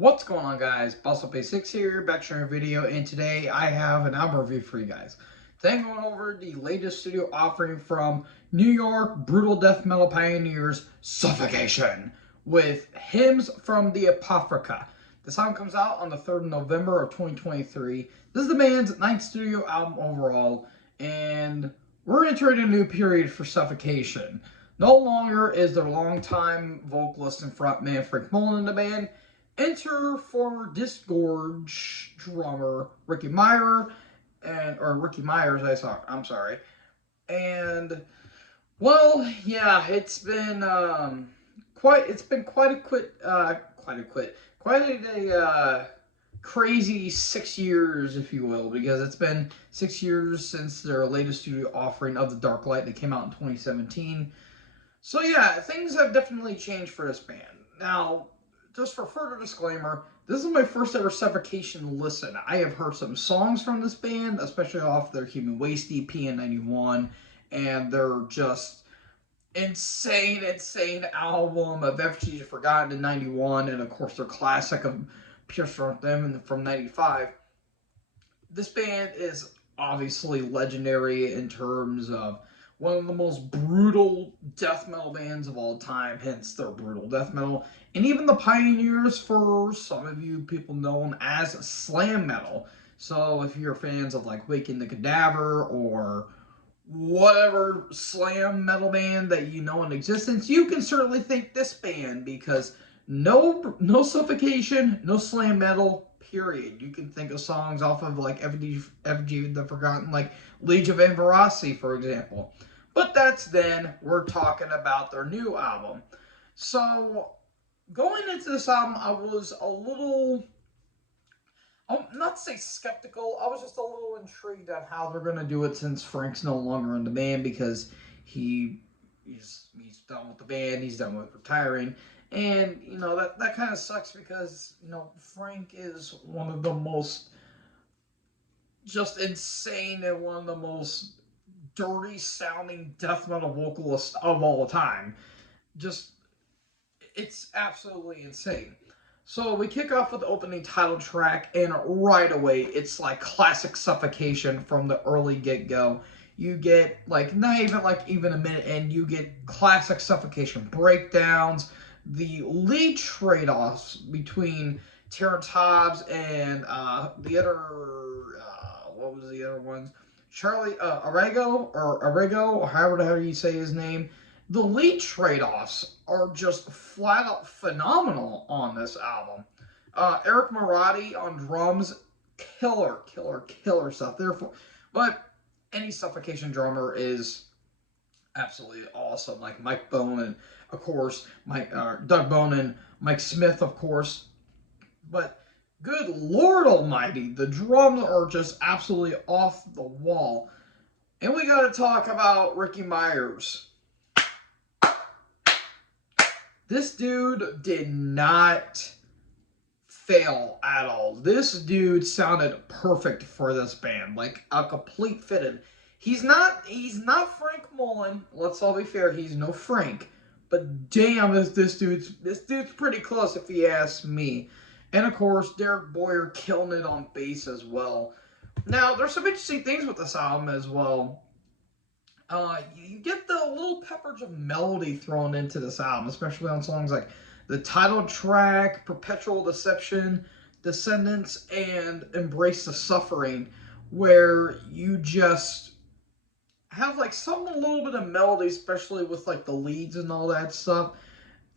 What's going on, guys? BustlePay6 here, back sharing a video, and today I have an album review for you guys. Today I'm going over the latest studio offering from New York brutal death metal pioneers, Suffocation, with hymns from the Apocrypha. The song comes out on the 3rd of November of 2023. This is the band's 9th studio album overall, and we're entering a new period for Suffocation. No longer is their longtime vocalist and frontman Frank Mullen in the band. Enter former Disgorge drummer Ricky Myers, I'm sorry. And well, yeah, it's been quite a crazy 6 years, if you will, because it's been 6 years since their latest studio offering of The Dark Light that came out in 2017. So yeah, things have definitely changed for this band. Now, just for further disclaimer, this is my first ever Suffocation listen. I have heard some songs from this band, especially off their Human Waste EP in '91, and they're just insane album of Refugees Forgotten in '91, and of course their classic of Pierce Them from '95. This band is obviously legendary in terms of one of the most brutal death metal bands of all time, hence their brutal death metal. And even the pioneers for some of you people know them as slam metal. So if you're fans of like Waking the Cadaver or whatever slam metal band that you know in existence, you can certainly thank this band, because no Suffocation, no slam metal, period. You can think of songs off of like Effigy the Forgotten, like Legion of Veracity, for example. But that's then. We're talking about their new album. So, going into this album, I was a little, not to say skeptical, I was just a little intrigued at how they're going to do it, since Frank's no longer in the band, because he's done with the band, he's done with retiring. And, you know, that kind of sucks, because, you know, Frank is one of the most just insane and one of the most dirty sounding death metal vocalist of all time. Just, it's absolutely insane. So we kick off with the opening title track, and right away it's like classic Suffocation from the early get-go. You get like not even a minute and you get classic Suffocation breakdowns, the lead trade-offs between Terrence Hobbs and the other what was the other ones? Charlie Arrigo, or however you say his name. The lead trade-offs are just flat out phenomenal on this album. Eric Marotti on drums, killer stuff. Therefore, but any Suffocation drummer is absolutely awesome. Like Mike Bonin, of course, Doug Bonin, Mike Smith, of course. But good Lord Almighty, the drums are just absolutely off the wall. And we got to talk about Ricky Myers. This dude did not fail at all. This dude sounded perfect for this band, like a complete fitted. He's not Frank Mullen. Let's all be fair. He's no Frank, but damn, this dude's pretty close if you ask me. And of course, Derek Boyer killing it on bass as well. Now, there's some interesting things with this album as well. You get the little peppers of melody thrown into this album, especially on songs like the title track, Perpetual Deception, Descendants, and Embrace the Suffering, where you just have like a little bit of melody, especially with like the leads and all that stuff.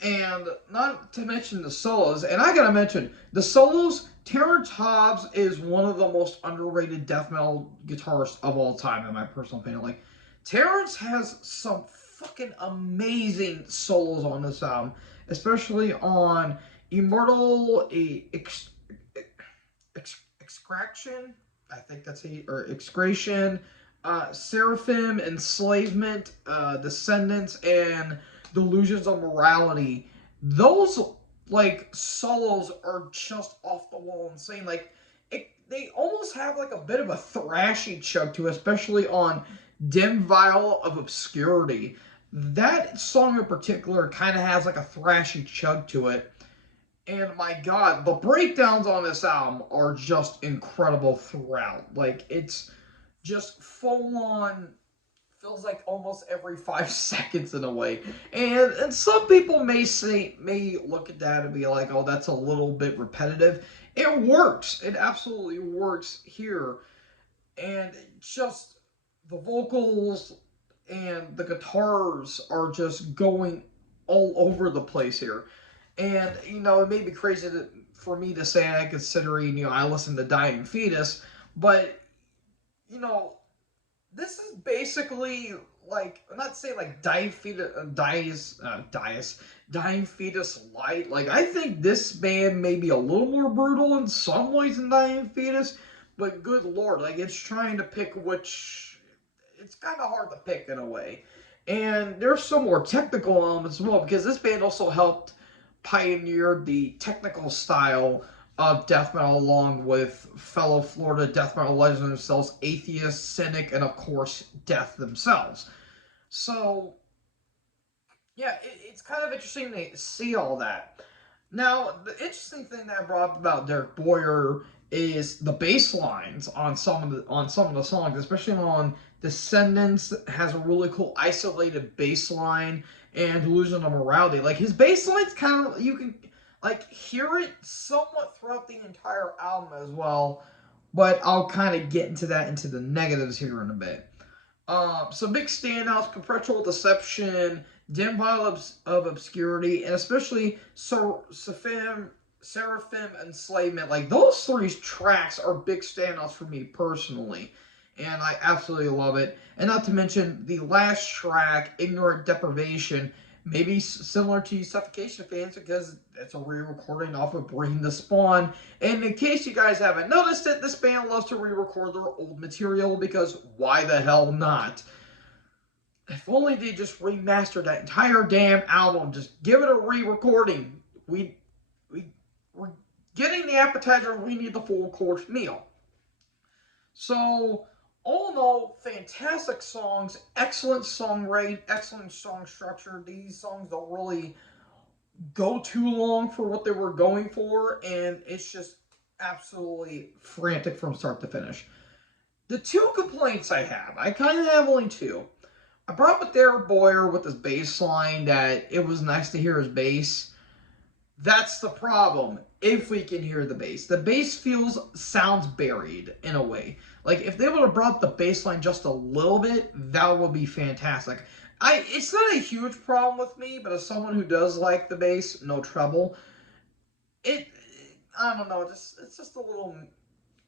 And not to mention the solos. And I gotta mention, the solos, Terrence Hobbs is one of the most underrated death metal guitarists of all time, in my personal opinion. Like, Terrence has some fucking amazing solos on this album, especially on Immortal Extraction, I think that's it, or Excretion, Seraphim, Enslavement, Descendants, and Delusions of Morality. Those like solos are just off the wall insane. Like they almost have like a bit of a thrashy chug to it, especially on Dim Vial of Obscurity. That song in particular kind of has like a thrashy chug to it. And my God, the breakdowns on this album are just incredible throughout. Like, it's just full on, feels like almost every 5 seconds in a way. And some people may look at that and be like, oh, that's a little bit repetitive. It works. It absolutely works here. And just the vocals and the guitars are just going all over the place here. And, it may be crazy for me to say that considering, I listen to Dying Fetus, but, you know, this is basically like, I'm not saying like Dying Fetus, Dying Fetus light. Like, I think this band may be a little more brutal in some ways than Dying Fetus, but good lord, like, it's trying to pick which, it's kind of hard to pick in a way. And there's some more technical elements as well, because this band also helped pioneer the technical style of death metal, along with fellow Florida death metal legends themselves, Atheist, Cynic, and of course, Death themselves. So, yeah, it's kind of interesting to see all that. Now, the interesting thing that I brought up about Derek Boyer is the bass lines on some of the songs, especially on Descendants has a really cool isolated bass line, and Illusion of Morality. Like, his bass line's kind of, you can like hear it somewhat throughout the entire album as well, but I'll kind of get into the negatives here in a bit. Some big standouts: Perpetual Deception, Dim Vial of Obscurity, and especially Seraphim Enslavement. Like, those three tracks are big standouts for me personally, and I absolutely love it. And not to mention the last track, Ignorant Deprivation, maybe similar to Suffocation fans because it's a re-recording off of Bring the Spawn. And in case you guys haven't noticed it, this band loves to re-record their old material because why the hell not? If only they just remastered that entire damn album, just give it a re-recording. We're getting the appetizer, we need the full course meal. So, all in all, fantastic songs, excellent songwriting, excellent song structure. These songs don't really go too long for what they were going for, and it's just absolutely frantic from start to finish. The two complaints I kind of have only two. I brought up Derek Boyer with his bass line that it was nice to hear his bass. That's the problem. If we can hear the bass, the bass sounds buried in a way. Like, if they would have brought the bass line just a little bit, that would be fantastic. It's not a huge problem with me, but as someone who does like the bass, no trouble. I don't know, it's just a little,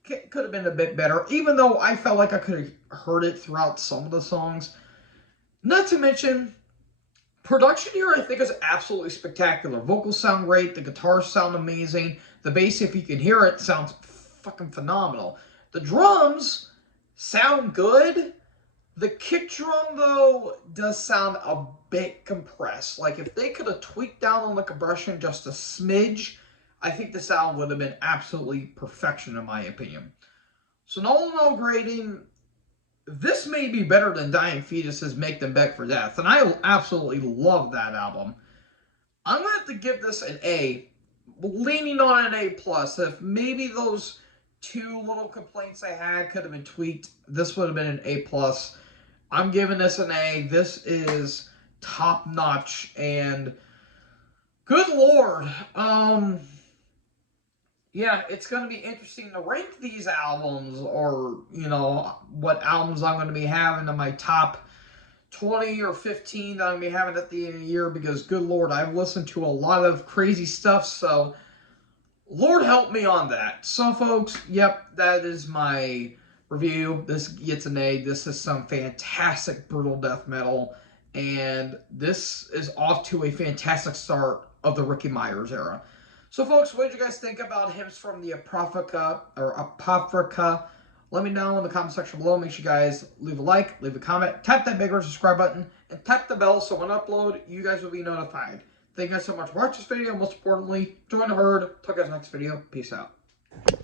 could have been a bit better, even though I felt like I could have heard it throughout some of the songs. Not to mention, production here, I think, is absolutely spectacular. Vocals sound great. The guitars sound amazing. The bass, if you can hear it, sounds fucking phenomenal. The drums sound good. The kick drum, though, does sound a bit compressed. Like, if they could have tweaked down on the compression just a smidge, I think the sound would have been absolutely perfection, in my opinion. So, in all grading, this may be better than Dying Fetus's Make Them Beg for Death, and I absolutely love that album. I'm going to have to give this an A, leaning on an A+. If maybe those two little complaints I had could have been tweaked, this would have been an A+. I'm giving this an A. This is top-notch, and good lord, yeah, it's going to be interesting to rank these albums, or, what albums I'm going to be having in my top 20 or 15 that I'm going to be having at the end of the year, because, good lord, I've listened to a lot of crazy stuff, so Lord help me on that. So, folks, yep, that is my review. This gets an A. This is some fantastic brutal death metal, and this is off to a fantastic start of the Ricky Myers era. So, folks, what did you guys think about Hymns from the Apocrypha? Let me know in the comment section below. Make sure you guys leave a like, leave a comment, tap that big red subscribe button, and tap the bell so when I upload, you guys will be notified. Thank you guys so much for watching this video. Most importantly, join the herd. Talk to you guys next video. Peace out.